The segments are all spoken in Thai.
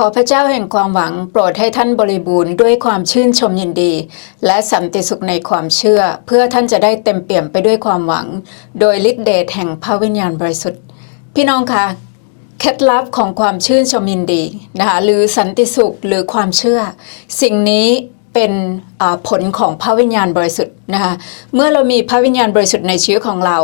ขอพระเจ้าแห่งความหวังโปรดให้ท่านบริบูรณ์ด้วยความชื่นชมยินดี และสันติสุขในความเชื่อ เพื่อท่านจะได้เต็มเปี่ยมไปด้วยความหวัง โดยฤทธิเดชแห่งพระวิญญาณบริสุทธิ์ พี่น้องคะเคล็ดลับของความชื่นชมยินดีนะคะหรือสันติสุขหรือความเชื่อ สิ่งนี้เป็นผลของพระวิญญาณบริสุทธิ์นะคะเมื่อเรามีพระวิญญาณบริสุทธิ์ในชีวิตของเรา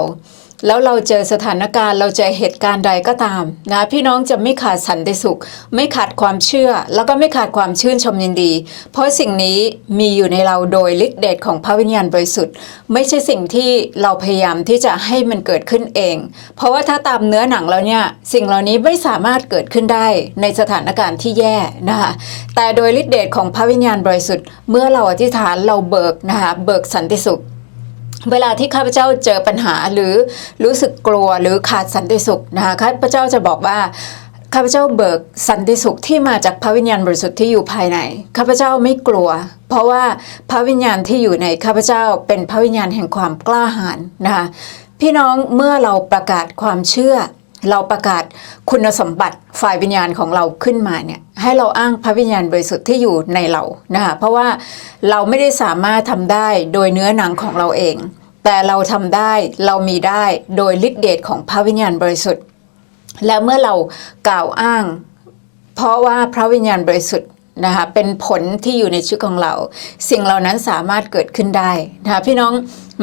แล้วเราเจอสถานการณ์ เราเจอเหตุการณ์ใดก็ตามนะพี่น้องจะไม่ขาดสันติสุข ไม่ขาดความเชื่อ แล้วก็ไม่ขาดความชื่นชมยินดี เพราะสิ่งนี้มีอยู่ในเราโดยฤทธิเดชของพระวิญญาณบริสุทธิ์ ไม่ใช่สิ่งที่เราพยายามที่จะให้มันเกิดขึ้นเอง เพราะว่าถ้าตามเนื้อหนังแล้วเนี่ยสิ่งเหล่านี้ไม่สามารถเกิดขึ้นได้ในสถานการณ์ที่แย่นะคะแต่โดยฤทธิเดชของพระวิญญาณบริสุทธิ์ เมื่อเราอธิษฐานเราเบิกนะคะเบิกสันติสุข เวลาที่ข้าพเจ้าเจอปัญหาหรือรู้สึกกลัวหรือขาดสันติสุขนะคะข้าพเจ้าจะบอกว่าข้าพเจ้าเบิกสันติสุขที่มาจากพระวิญญาณบริสุทธิ์ที่อยู่ภายในข้าพเจ้าไม่กลัว เพราะว่าพระวิญญาณที่อยู่ในข้าพเจ้าเป็นพระวิญญาณแห่งความกล้าหาญนะคะพี่น้องเมื่อเราประกาศความเชื่อ เราประกาศคุณสมบัติฝ่ายวิญญาณของเราขึ้นมาเนี่ยให้เราอ้างพระวิญญาณบริสุทธิ์ที่อยู่ในเรานะคะเพราะว่าเราไม่ได้สามารถทำได้โดยเนื้อหนังของเราเอง แต่เราทำได้เรามีได้โดยฤทธิเดชของพระวิญญาณบริสุทธิ์ และเมื่อเรากล่าวอ้าง เพราะว่าพระวิญญาณบริสุทธิ์นะคะเป็นผลที่อยู่ในชีวิตของเรา สิ่งเหล่านั้นสามารถเกิดขึ้นได้นะคะพี่น้อง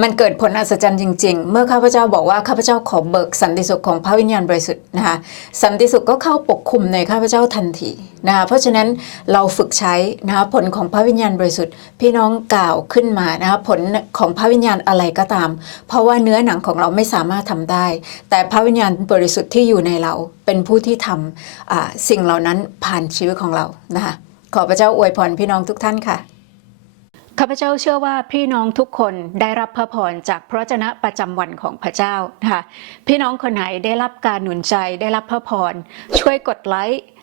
มันเกิดผลอัศจรรย์จริง ๆ เมื่อข้าพเจ้าบอกว่าข้าพเจ้าขอเบิกสันติสุขของพระวิญญาณบริสุทธิ์นะคะสันติสุขก็เข้าปกคลุมในข้าพเจ้าทันทีนะคะเพราะฉะนั้นเราฝึกใช้นะคะผลของพระวิญญาณบริสุทธิ์ พี่น้องกล่าวขึ้นมานะคะผลของพระวิญญาณอะไรก็ตาม เพราะว่าเนื้อหนังของเราไม่สามารถทำได้ แต่พระวิญญาณบริสุทธิ์ที่อยู่ในเราเป็นผู้ที่ทำอ่าสิ่งเหล่านั้นผ่านชีวิตของเรานะคะขอพระเจ้าอวยพรพี่น้องทุกท่านค่ะ ข้าพเจ้าเชื่อว่าพี่น้องทุกคนได้รับพระพรจากพระเจนะประจำวันของพระเจ้านะคะพี่น้องคนไหนได้รับการหนุนใจได้รับพระพรช่วยกดไลค์